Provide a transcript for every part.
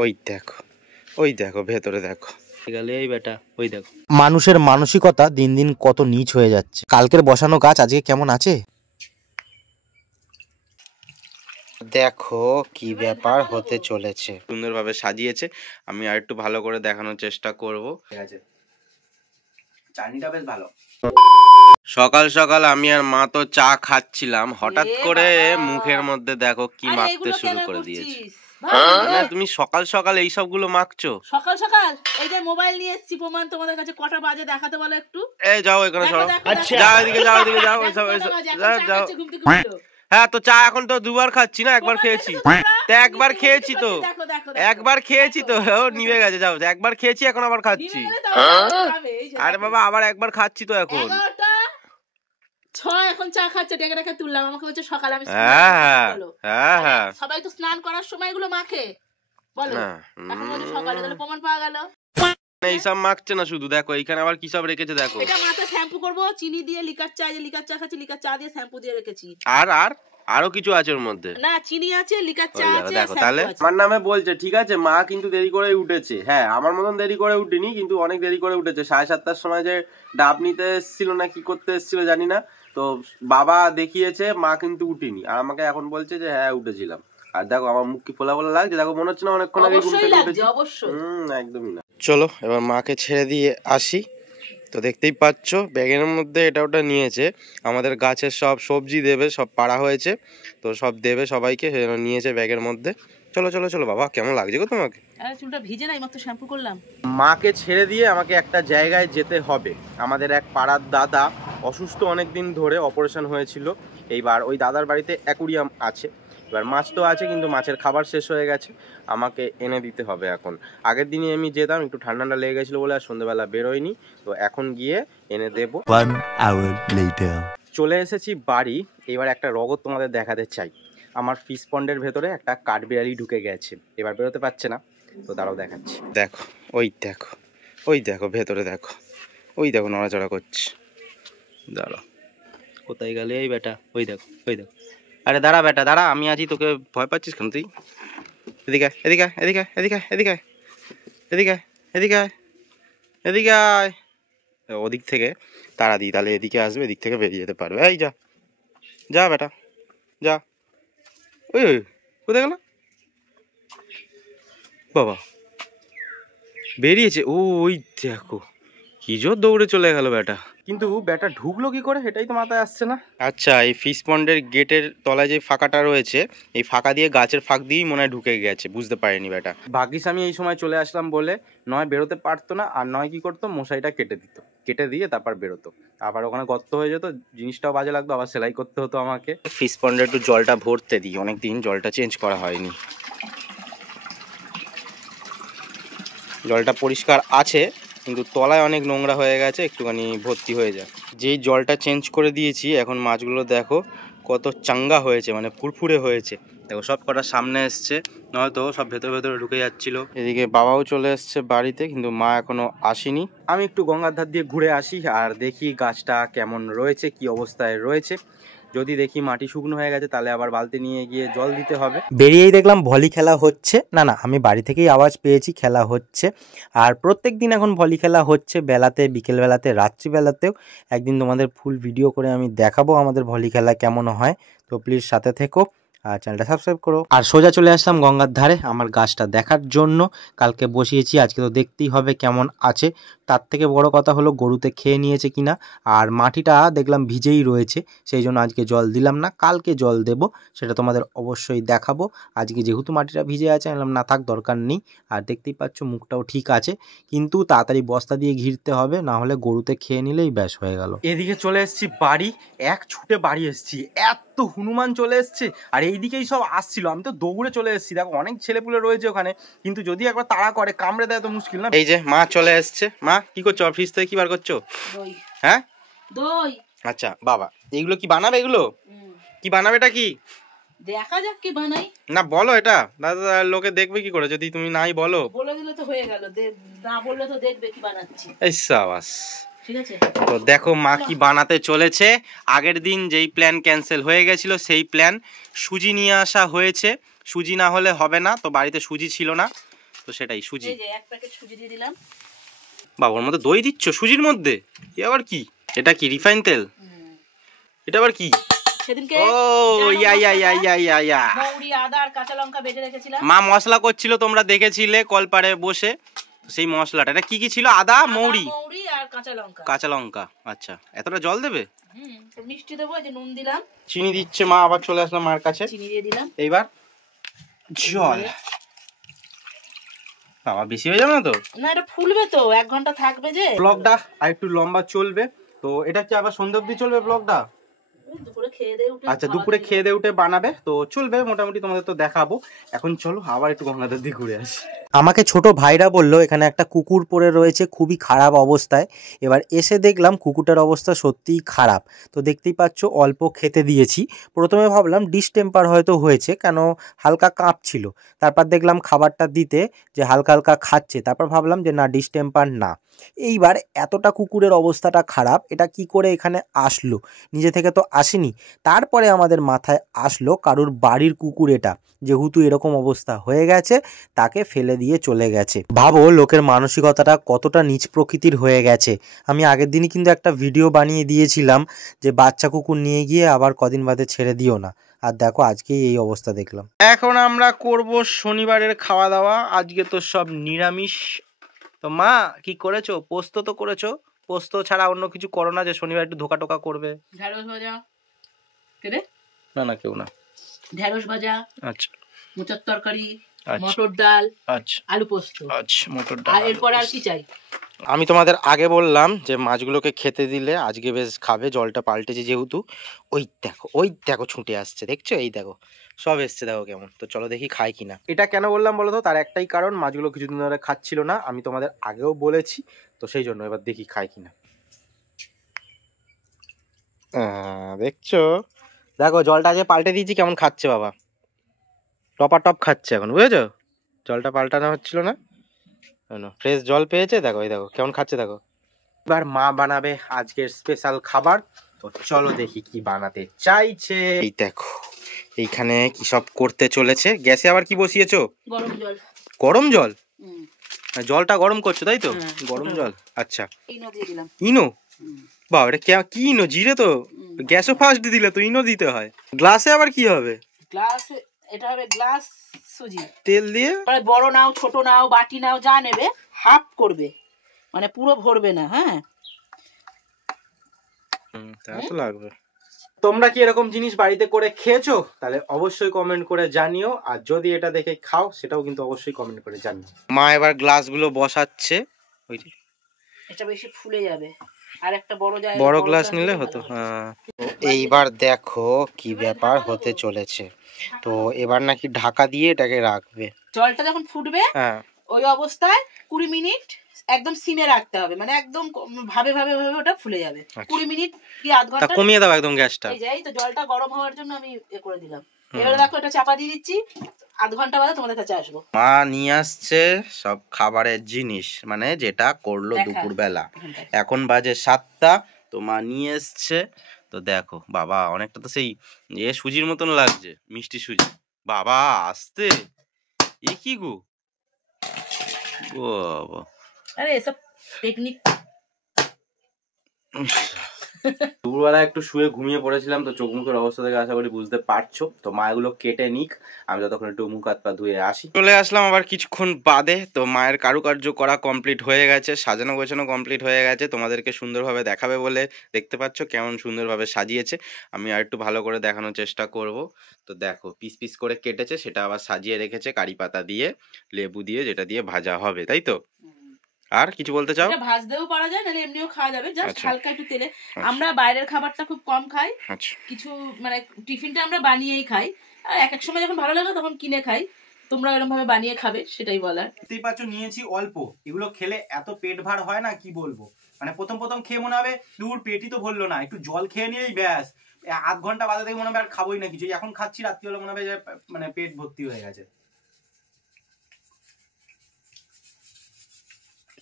ওই দেখো, ওই দেখো ভেতরে দেখো গেলে এই বেটা, ওই দেখো। মানুষের মানসিকতা দিন দিন কত নীচ হয়ে যাচ্ছে। কালকের বসানো গাছ আজকে কেমন আছে দেখো কি ব্যাপার হতে চলেছে। সুন্দরভাবে সাজিয়েছে, আমি আর একটু ভালো করে দেখানোর চেষ্টা করব। ঠিক আছে, চাটনিটা বেশ ভালো। সকাল সকাল আমি আর মা তো চা খাচ্ছিলাম, হঠাৎ করে মুখের মধ্যে দেখো কি মাখতে শুরু করে দিয়েছে। তুমি সকাল সকাল এই সবগুলো মাখছো? সকাল সকাল এই যে মোবাইল নিয়ে এসেছি, প্রমাণ তোমাদের কাছে কটা বাজে দেখাতে বলো একটু। এই যাও এখানে সরো, যাও এদিকে, যাও এদিকে, যাও যাও। হ্যাঁ তো চা এখন তো দুবার খাচ্ছি না, একবার খেয়েছি তো, একবার খেয়েছি তো, একবার খেয়েছি তো, ও নিভে গেছে। যাও, একবার খেয়েছি এখন আবার খাচ্ছি। আরে বাবা আবার একবার খাচ্ছি তো এখন। এখন চা খাচ্ছে, ডেকে ডেকে তুললাম, আমাকে বলছে সকালে আমি। হ্যাঁ সবাই তো স্নান করার সময় এগুলো মাখে বলো, এখন বলছে সকালে, তাহলে প্রমাণ পাওয়া গেল। এইসব মাখছে না শুধু, দেখো এইখানে আবার কি সব রেখেছে দেখো। এটা মাথায় শ্যাম্পু করবো, চিনি দিয়ে লিকার চা, যে লিকার চা খাচ্ছি, লিকার চা দিয়ে শ্যাম্পু দিয়ে রেখেছি। আর আরো কিছু আছে ওর মধ্যে? না, চিনি আছে, লিকার চা আছে। দেখো তাহলে আমার নামে বলছে, ঠিক আছে। মা কিন্তু দেরি করে উঠেছে, হ্যাঁ আমার মতন দেরি করে উঠিনি, কিন্তু অনেক দেরি করে উঠেছে। 7:30টার সময় যে ডাব নিতে এসেছিল না কি করতে এসেছিল জানি না, তো বাবা দেখিয়েছে, মা কিন্তু উঠিনি। আর আমাকে এখন বলছে যে হ্যাঁ উঠেছিলাম। আর দেখো আমার মুখ কি ফোলা ফোলা লাগছে, দেখো মনে হচ্ছে না অনেকক্ষণ আগে ঘুম থেকে উঠেছি। একদমই না। চলো এবার মাকে ছেড়ে দিয়ে আসি। তো দেখতেই পাচ্ছ ব্যাগের মধ্যে এটা ওটা নিয়েছে, আমাদের গাছের সব সবজি দেবে, সব পাড়া হয়েছে তো সব দেবে সবাইকে, নিয়েছে ব্যাগের মধ্যে। চলো চলো চলো বাবা, কেমন লাগছে গো তোমাকে? চুলটা ভিজে নাই, মাত্র শ্যাম্পু করলাম। মাকে ছেড়ে দিয়ে আমাকে একটা জায়গায় যেতে হবে। আমাদের এক পাড়ার দাদা অসুস্থ, অনেক দিন ধরে অপারেশন হয়েছিল। এইবার ওই দাদার বাড়িতে অ্যাকুরিয়াম আছে, এবার মাছ তো আছে কিন্তু মাছের খাবার শেষ হয়ে গেছে, আমাকে এনে দিতে হবে এখন। আগের দিনই আমি যেতাম, একটু ঠান্ডা ঠান্ডা লেগে গেছিলো বলে আর সন্ধ্যেবেলা বেরোয়নি, তো এখন গিয়ে এনে দেবো। চলে এসেছি বাড়ি। এবার একটা রগত তোমাদের দেখাতে চাই। আমার ফিশ পন্ডের ভেতরে একটা কাঠবিড়ালি ঢুকে গেছে, এবার বেরোতে পারছে না, তো তারাও দেখাচ্ছি। দেখো ওই দেখো, ওই দেখো ভেতরে দেখো, ওই দেখো নড়াচড়া করছে। দাঁড়াও, কোথায় গেলে এই বেটা? ওই দেখো, ওই দেখো। আরে দাঁড়া বেটা দাঁড়া, আমি আছি, তোকে ভয় পাচ্ছিস কেন তুই? এদিকে এদিকে এদিকে এদিকে এদিকে এদিকে এদিকে এদিকে আয়। ওদিক থেকে তাড়া দিই, তাহলে এদিকে আসবে, এদিক থেকে বেরিয়ে যেতে পারবে। এই যা যা বেটা যা। ওই কোথায় গেল বাবা? বেরিয়েছে ও, ওই দেখো কি জোর দৌড়ে চলে গেল বেটা। কিন্তু বেটা ঢুকলো কি করে সেটাই তো মাথায় আসছে না। আচ্ছা, এই ফিশ পন্ডের গেটের তলায় যে ফাঁকাটা রয়েছে, এই ফাঁকা দিয়ে গাছের ফাঁক দিয়েই মনে হয় ঢুকে গেছে, বুঝতে পারিনি বেটা। ভাগ্যিস আমি এই সময় চলে আসলাম বলে, নয় বেরোতে পারতো না, আর নয় কি করতো মশারিটা কেটে দিত, কেটে দিয়ে তারপর বেরোতো। আবার ওখানে গর্ত হয়ে যেত, জিনিসটাও বাজে লাগতো, আবার সেলাই করতে হতো আমাকে। ফিশ পন্ডে একটু জলটা ভরতে দিই, অনেকদিন জলটা চেঞ্জ করা হয়নি। জলটা পরিষ্কার আছে কিন্তু তলায় অনেক নোংরা হয়ে গেছে, একটুখানি ভর্তি হয়ে যায়। যেই জলটা চেঞ্জ করে দিয়েছি, এখন মাছগুলো দেখো কত চাঙ্গা হয়েছে, মানে ফুরফুরে হয়েছে। দেখো সব কটা সামনে এসছে, নয়তো সব ভেতরে ভেতরে ঢুকে যাচ্ছিল। এদিকে বাবাও চলে এসছে বাড়িতে, কিন্তু মা এখনো আসেনি। আমি একটু গঙ্গার ধার দিয়ে ঘুরে আসি আর দেখি গাছটা কেমন রয়েছে, কি অবস্থায় রয়েছে। যদি দেখি মাটি শুকনো হয়ে গেছে, তাহলে আবার বালতি নিয়ে গিয়ে জল দিতে হবে। বেরিয়েই দেখলাম ভলি খেলা হচ্ছে। না আমি বাড়ি থেকেই আওয়াজ পেয়েছি খেলা হচ্ছে। আর প্রত্যেক দিন এখন ভলি খেলা হচ্ছে, বেলাতে, বিকেলবেলাতে, রাত্রিবেলাতেও। একদিন তোমাদের ফুল ভিডিও করে আমি দেখাবো আমাদের ভলি খেলা কেমন হয়। তো প্লিজ সাথে থেকো আর চ্যানেলটা সাবস্ক্রাইব করো। আর সোজা চলে আসলাম গঙ্গার ধারে আমার গাছটা দেখার জন্য। কালকে বসিয়েছি, আজকে তো দেখতেই হবে কেমন আছে। তার থেকে বড় কথা হলো গরুতে খেয়ে নিয়েছে কিনা। আর মাটিটা দেখলাম ভিজেই রয়েছে, সেই জন্য আজকে জল দিলাম না, কালকে জল দেব, সেটা তোমাদের অবশ্যই দেখাবো। আজকে যেহেতু মাটিটা ভিজে আছে, আমি বললাম না থাক, দরকার নেই। আর দেখতেই পাচ্ছ মুখটাও ঠিক আছে, কিন্তু তাড়াতাড়ি বস্তা দিয়ে ঘিরতে হবে, না হলে গরুতে খেয়ে নিলেই ব্যাস হয়ে গেল। এদিকে চলে এসেছি বাড়ি, এক ছুটে বাড়ি এসেছি, এত হনুমান চলে এসছে। আর এইদিকেই সব আসছিল, আমি তো দৌড়ে চলে এসেছি। দেখো অনেক ছেলেপুলে রয়েছে ওখানে, কিন্তু যদি একবার তাড়া করে কামড়ে দেয় তো মুশকিল না। এই যে মা চলে এসছে। মা কি করছো? অফিস থেকে কি বার করছো? হ্যাঁ দই। আচ্ছা বাবা, এইগুলো কি বানাবে? এগুলো কি বানাবে? এটা কি দেখা যাক কি বানাই। না বলো, এটা দাদা লোকে দেখবে কি করে যদি তুমি নাই বলো? বলে দিলে তো হয়ে গেল, না বললে তো দেখবে কি বানাচ্ছি। এই সাবাস, ঠিক আছে। তো দেখো মা কি বানাতে চলেছে। আগের দিন যেই প্ল্যান ক্যান্সেল হয়ে গেছিল, সেই প্ল্যান সুজি নিয়ে আসা হয়েছে। সুজি না হলে হবে না, তো বাড়িতে সুজি ছিল না, তো সেটাই সুজি। এই যে এক প্যাকেট সুজি দিয়ে দিলাম। বাবার মধ্যে দই দিচ্ছ সুজির মধ্যে? এ আবার কি? এটা কি রিফাইন তেল? এটা আবার কি? সেদিনকে ও ইয়া ইয়া ইয়া ইয়া ইয়া ইয়া মৌরি, আদা আর কাঁচা লঙ্কা বেটে রেখেছিলাম। মা মশলা করছিল, তোমরা দেখেছিলে কলপাড়ে বসে। সেই মশলাটা এটা কি কি ছিল? আদা, মৌরি আর কাঁচা লঙ্কা। কাঁচা লঙ্কা। আচ্ছা, এতটা জল দেবে? তো মিষ্টি দেবো, এই যে নুন দিলাম। চিনি দিচ্ছে মা। আবার চলে আসলাম মার কাছে। চিনি দিয়ে দিলাম। এইবার জল। বাবা বেশি হয়ে যাবে না তো? না, এটা ফুলবে তো, 1 ঘন্টা থাকবে যে। ব্লগটা আর একটু লম্বা চলবে। তো এটা কি আবার সন্ধ্যা অবধি চলবে ব্লগটা? দুপুরে খেয়ে দিয়ে উঠে। আচ্ছা, দুপুরে খেয়ে দিয়ে উঠে বানাবে তো চলবে মোটামুটি, তোমাদের তো দেখাবো। এখন চলো আবার একটু গঙ্গাধর দিয়ে ঘুরে আসি। আমাকে ছোট ভাইরা বলল এখানে একটা কুকুর পড়ে রয়েছে খুবই খারাপ অবস্থায়। এবার এসে দেখলাম কুকুরটার অবস্থা সত্যিই খারাপ। তো দেখতেই পাচ্ছ অল্প খেতে দিয়েছি। প্রথমে ভাবলাম ডিসটেম্পার হয়তো হয়েছে, কেন হালকা কাঁপছিল। তারপর দেখলাম খাবারটা দিতে যে হালকা হালকা খাচ্ছে, তারপর ভাবলাম যে না, ডিসটেম্পার না। এইবার এতটা কুকুরের অবস্থাটা খারাপ, এটা কি করে এখানে আসলো? নিজে থেকে তো আসেনি। তারপরে আমাদের মাথায় আসলো কারুর বাড়ির কুকুর এটা, যেহেতু এরকম অবস্থা হয়ে গেছে তাকে ফেলে দিয়ে চলে গেছে। ভাবো লোকের মানসিকতাটা কতটা নীচ প্রকৃতির হয়ে গেছে। আমি আগের দিনই কিন্তু একটা ভিডিও বানিয়ে দিয়েছিলাম যে বাচ্চা কুকুর নিয়ে গিয়ে আবার কদিন বাদে ছেড়ে দিও না। আর দেখো আজকেই এই অবস্থা দেখলাম। এখন আমরা করব শনিবারের খাওয়া দাওয়া। আজকে তো সব নিরামিষ। তো মা কি করেছো? পোস্ত তো করেছো। পোস্ত ছাড়া অন্য কিছু করো না যে শনিবার একটু ধোকা টোকা করবে? ঢেঁড়স ভাজা। কেরে? না না, কেউ না। ঢেঁড়স ভাজা। আচ্ছা। মোচার তরকারি। আচ্ছা। মটর ডাল। আচ্ছা। আলু পোস্ত। আচ্ছা, মটর ডাল। আর এরপর আর কি চাই? আমি তোমাদের আগে বললাম যে মাছগুলোকে খেতে দিলে আজকে বেশ খাবে। জলটা পাল্টেছে যেহেতু। ওই দেখো ছুটে আসছে, দেখছো? এই দেখো সব এসছে, দেখো কেমন। তো চলো দেখি খায় কিনা। এটা কেন বললাম বলো তো? তার একটাই কারণ, মাছগুলো কিছুদিন ধরে খাচ্ছিল না, আমি তোমাদের আগেও বলেছি। তো সেই জন্য এবার দেখি খায় কিনা। দেখছো? দেখো জলটা আজকে পাল্টে দিয়েছি, কেমন খাচ্ছে বাবা। টপাটপ খাচ্ছে এখন, বুঝেছো? জলটা পাল্টানো হচ্ছিল না, ফ্রেশ জল পেয়েছে। দেখো এই দেখো কেমন খাচ্ছে, দেখো। এবার মা বানাবে আজকের স্পেশাল খাবার। তো চলো দেখি কি বানাতে চাইছে। এই দেখো এইখানে কি সব করতে চলেছে। গ্যাসে আবার কি বসিয়েছো? গরম জল। গরম জল? জলটা গরম করছো তাই তো? গরম ওটা। জল। আচ্ছা। ইনো দিয়ে দিলাম। ইনো? বাবা এটা কি ইনো? জিরে তো। গ্যাসও ফার্স্ট দিলে তো ইনো দিতে হয়। গ্লাসে আবার কি হবে? গ্লাস, এটা হবে গ্লাস সুজি। তেল দিয়ে বড় নাও, ছোট নাও, বাটি নাও, যা নেবে হাফ করবে, মানে পুরো ভরবে না। হ্যাঁ, তা তো লাগবে। তোমরা কি এরকম জিনিস বাড়িতে করে খেয়েছো? তাহলে অবশ্যই কমেন্ট করে জানিও। আর যদি এটা দেখে খাও সেটাও কিন্তু অবশ্যই কমেন্ট করে জানিও। মা এবার গ্লাসগুলো বসাচ্ছে। এটা বেশি ফুলে যাবে, আর একটা বড় গ্লাস নিলে হতো। হ্যাঁ, এইবার দেখো কি ব্যাপার হতে চলেছে। তো এবার নাকি ঢাকা দিয়ে এটাকে রাখবে। জলটা যখন ফুটবে, হ্যাঁ, ওই অবস্থায় 20 মিনিট একদম সিমে রাখতে হবে, মানে একদম ভাবে ভাবে ভাবে ওটা ফুলে যাবে। 20 মিনিট কি আধ তা ঘন্টা। কমিয়ে দাও একদম গ্যাসটা। এই তো জলটা গরম হওয়ার জন্য আমি করে দিলাম। এবারে দেখো এটা চাপা দিয়ে দিচ্ছি, আধ ঘন্টা বাদে তোমাদের কাছে আসবো। মা নিয়ে আসছে সব খাবারের জিনিস, মানে যেটা করলো দুপুর বেলা। এখন বাজে 7টা। তো মা নিয়ে এসছে। তো দেখো বাবা, অনেকটা তো সেই সুজির মতন লাগছে, মিষ্টি সুজি। বাবা আসতে এ কি গো? বাবা, আরে এসব টেকনিক। দুপুরবেলা একটু শুয়ে ঘুমিয়ে পড়েছিলাম, তো চোখ মুখের অবস্থা থেকে আশা করি বুঝতে পারছো। তো মা এগুলো কেটে নিক, আমি যতক্ষণ একটু মুখ হাত পা ধুয়ে আসি। চলে আসলাম আবার কিছুক্ষণ বাদে। তো মায়ের কারুকার্য করা কমপ্লিট হয়ে গেছে, সাজানো গোছানো কমপ্লিট হয়ে গেছে। তোমাদেরকে সুন্দরভাবে দেখাবে বলে দেখতে পাচ্ছ কেমন সুন্দরভাবে সাজিয়েছে। আমি আর একটু ভালো করে দেখানোর চেষ্টা করব। তো দেখো পিস পিস করে কেটেছে, সেটা আবার সাজিয়ে রেখেছে কারি পাতা দিয়ে, লেবু দিয়ে, যেটা দিয়ে ভাজা হবে, তাই তো? আর কিছু বলতে চাও? এটা ভাজতেও পারা যায়, নাহলে এমনিও খাওয়া যাবে, জাস্ট আচ্ছা। হালকা একটু তেলে। আমরা বাইরের খাবারটা খুব কম খাই। আচ্ছা। কিছু মানে টিফিনটা আমরা বানিয়েই খাই, আর এক এক সময় যখন ভালো লাগে তখন কিনে খাই। তোমরা এরকম ভাবে বানিয়ে খাবে, সেটাই বলার। দেখতেই পাচ্ছ নিয়েছি অল্প। এগুলো খেলে এত পেট ভার হয় না, কি বলবো। মানে প্রথম প্রথম খেয়ে মনে হবে দূর পেটই তো ভরলো না, একটু জল খেয়ে নিলেই ব্যাস। আধ ঘন্টা বাদে থেকে মনে হবে আর খাবোই না কিছু। এখন খাচ্ছি, রাত্রিবেলা মনে হবে যে মানে পেট ভর্তি হয়ে গেছে।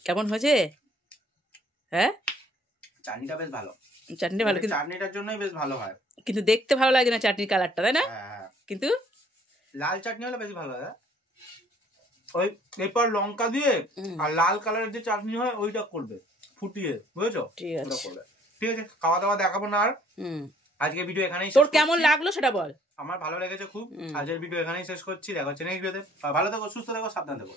কেমন হয়েছে? হ্যাঁ, চাটনিটা বেশ ভালো। চাটনি ভালো, কিন্তু চাটনিটার জন্যই বেশ ভালো হয়। কিন্তু দেখতে ভালো লাগে না চাটনির কালারটা, তাই না? হ্যাঁ, কিন্তু লাল চাটনি হলে বেশি ভালো হয়। ওই এরপর লঙ্কা দিয়ে আর লাল কালারের যে চাটনি হয় ওইটা করবে ফুটিয়ে, বুঝেছো? ঠিক আছে করবে। ঠিক আছে, খাওয়া দাওয়া দেখাবো না আর। আজকে ভিডিও এখানেই তোর কেমন লাগলো সেটা বল। আমার ভালো লেগেছে খুব। আজকের ভিডিও এখানেই শেষ করছি, দেখা হচ্ছে নেক্সট ভিডিওতে। ভালো থেকো, সুস্থ থেকো, সাবধান থেকো।